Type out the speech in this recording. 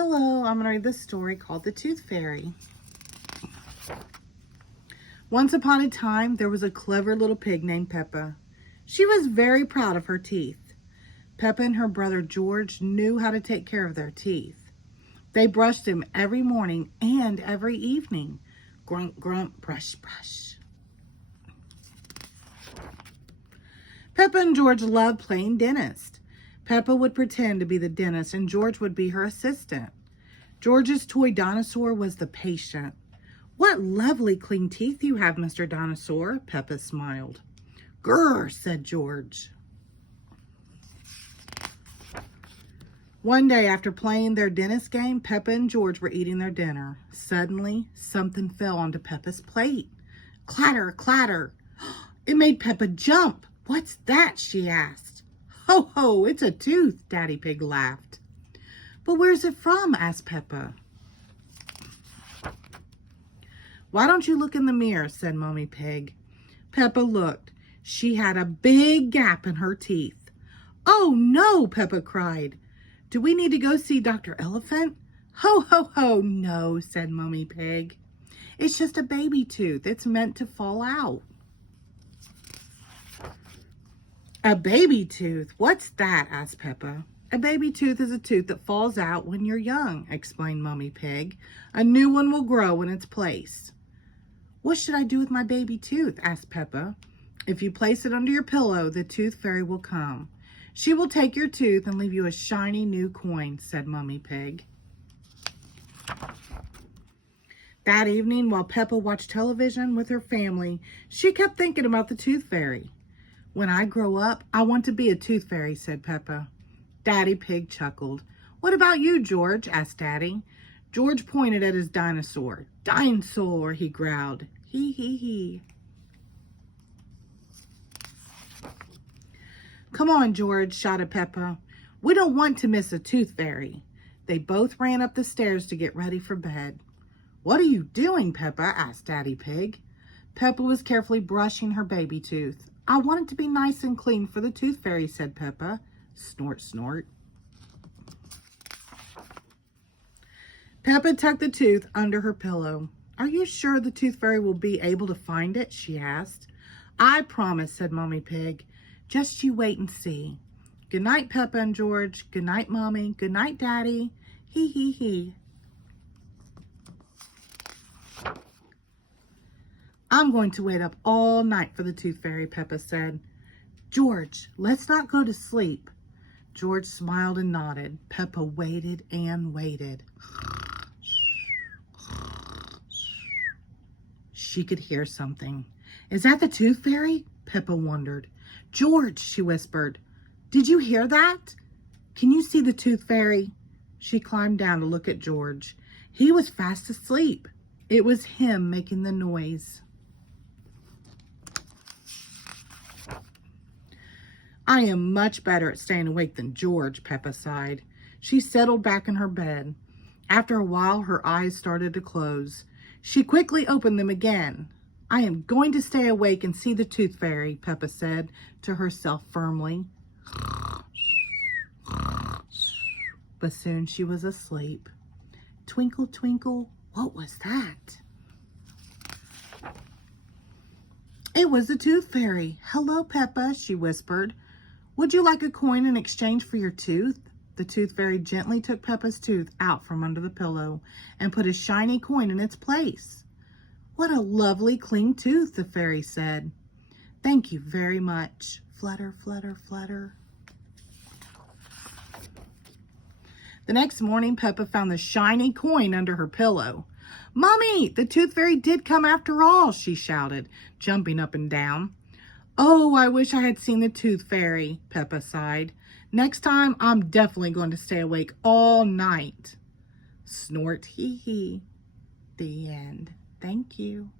Hello, I'm going to read this story called The Tooth Fairy. Once upon a time, there was a clever little pig named Peppa. She was very proud of her teeth. Peppa and her brother George knew how to take care of their teeth. They brushed them every morning and every evening. Grunt, grunt, brush, brush. Peppa and George loved playing dentist. Peppa would pretend to be the dentist and George would be her assistant. George's toy dinosaur was the patient. "What lovely clean teeth you have, Mr. Dinosaur," Peppa smiled. "Grrr," said George. One day after playing their dentist game, Peppa and George were eating their dinner. Suddenly, something fell onto Peppa's plate. Clatter, clatter. It made Peppa jump. "What's that?" she asked. "Ho, ho, it's a tooth," Daddy Pig laughed. "But where's it from?" asked Peppa. "Why don't you look in the mirror?" said Mommy Pig. Peppa looked. She had a big gap in her teeth. "Oh no," Peppa cried. "Do we need to go see Dr. Elephant?" "Ho, ho, ho, no," said Mommy Pig. "It's just a baby tooth. It's meant to fall out." "A baby tooth? What's that?" asked Peppa. "A baby tooth is a tooth that falls out when you're young," explained Mommy Pig. "A new one will grow in its place." "What should I do with my baby tooth?" asked Peppa. "If you place it under your pillow, the tooth fairy will come. She will take your tooth and leave you a shiny new coin," said Mommy Pig. That evening, while Peppa watched television with her family, she kept thinking about the tooth fairy. "When I grow up, I want to be a tooth fairy," said Peppa. Daddy Pig chuckled. "What about you, George?" asked Daddy. George pointed at his dinosaur. "Dinosaur," he growled. "Hee hee hee." "Come on, George," shouted Peppa. "We don't want to miss a tooth fairy." They both ran up the stairs to get ready for bed. "What are you doing, Peppa?" asked Daddy Pig. Peppa was carefully brushing her baby tooth. "I want it to be nice and clean for the tooth fairy," said Peppa. Snort, snort. Peppa tucked the tooth under her pillow. "Are you sure the tooth fairy will be able to find it?" she asked. "I promise," said Mommy Pig. "Just you wait and see. Good night, Peppa and George. Good night, Mommy. Good night, Daddy. Hee hee hee." "I'm going to wait up all night for the tooth fairy," Peppa said. "George, let's not go to sleep." George smiled and nodded. Peppa waited and waited. She could hear something. "Is that the tooth fairy?" Peppa wondered. "George," she whispered, "did you hear that? Can you see the tooth fairy?" She climbed down to look at George. He was fast asleep. It was him making the noise. "I am much better at staying awake than George," Peppa sighed. She settled back in her bed. After a while, her eyes started to close. She quickly opened them again. "I am going to stay awake and see the tooth fairy," Peppa said to herself firmly. But soon she was asleep. Twinkle, twinkle, what was that? It was the tooth fairy. "Hello, Peppa," she whispered. "Would you like a coin in exchange for your tooth?" The tooth fairy gently took Peppa's tooth out from under the pillow and put a shiny coin in its place. "What a lovely clean tooth," the fairy said. "Thank you very much." Flutter, flutter, flutter. The next morning, Peppa found the shiny coin under her pillow. "Mommy, the tooth fairy did come after all," she shouted, jumping up and down. "Oh, I wish I had seen the tooth fairy," Peppa sighed. "Next time, I'm definitely going to stay awake all night." Snort, hee hee. The end. Thank you.